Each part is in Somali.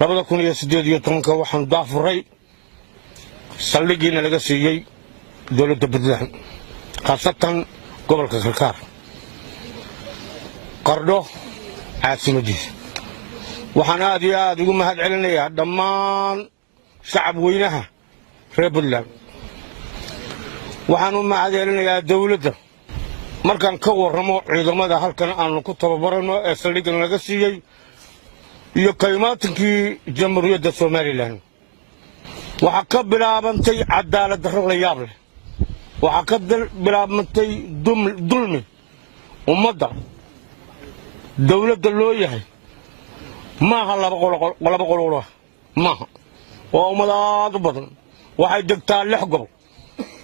labada kun iyo 18 waxaan daafuray saldhigiina laga siiyay dowladda Puntland khaasatan gobolka Karkaar qardho caasimadiisa waxaan aad iyo aad ugu mahad celinayaa dhammaan shacab weynaha reer Puntland waxaan u mahad celinayaa dowladda markaan ka warramo ciidamada halkan aanu ku tababarano ee saldhigan laga siiyay iyo kaymaatankii jamhuuriyadda Soomaaliland waxa ka bilaabantay cadaalad darro la yaab leh waxa ka bilaabantay dulmi ummadda dowladda loo yahay maaha laba qolo maaha waa ummad aad u badan waxay degtaa 6 gobol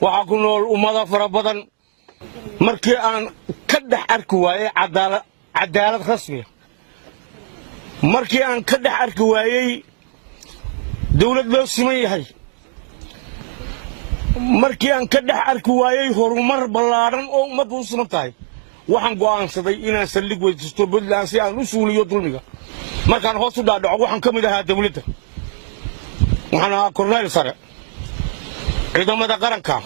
waxa ku nool ummad fara badan markii aan ka dhex arki waayay cadaalad rasmi markii aan ka dhex arki waayay dawlad loo siman yahay markii aan ka dhex arki waayay horumar ballaaran oo ummaddu u siman tahay waxaan go'aansaday inaan saldhig weydiisto Puntland si aan u suuliyo dulmiga markaan hoos u dhaadhaco waxaan ka mid ahaa dawladda waxaan ahaa korneyl sare ciidamada qaranka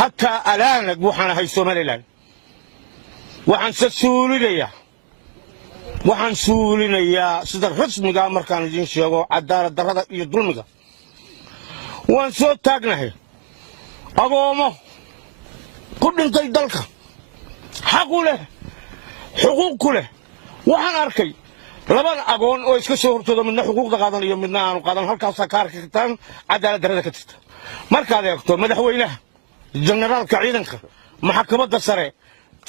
حتى الآن waxaan ahay Soomaaliland waxaan suulinayaa sida rasmiga markaan idin sheego cadaalad darrada iyo dulmiga waan soo taagnahay agoomo ku dhintay dalka xaq u leh xuquuq ku leh waxaan arkay laban agoon oo iska soo hortooda midna xuquuqda qaadan iyo midna aanu qaadan halkaas ka arkitaan cadaalad darrada ka jirta markaad eegto madaxweynaha generaalka ciidanka maxkamadda sare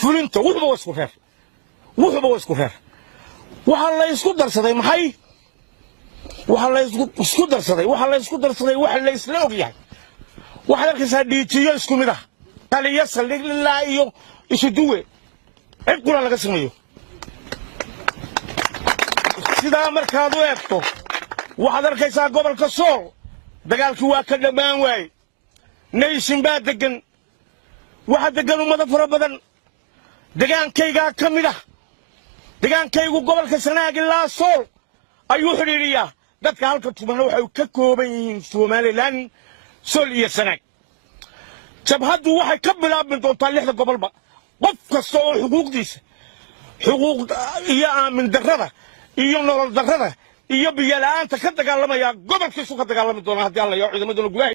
fulinta wuxuu isku reer waxa la isku darsaday maxay waxa la isku darsaday waxa la isla ogyahay waxa arkaysaa dhiijiyo isku mid ah taliya saldhig ilaa iyo isu duwe cid kula laga sameeyo sidaa markaad u eegto waxaad arkaysaa gobolka Sool dagaalkii waa ka dhamaan waayay naysin baa degan waxa degan ummad fara badan degaankayga ka mid ah degaankaygu gobolka Sanaag ilaa Sool ayuu xiriiriyaa dadka halka tuban waxay ka kooban yihiin Soomaaliland Sool iyo Sanaag jabhadu waxay ka bilaabmi doontaa 6 gobolba qof kasta oo xuquuqdiisa iyo aamin darrada iyo nolol darrada iyo biyo la'aanta ka dagaalamaya gobolkiisu ka dagaalami doona haddii alla iyo ciidamaduna gudaha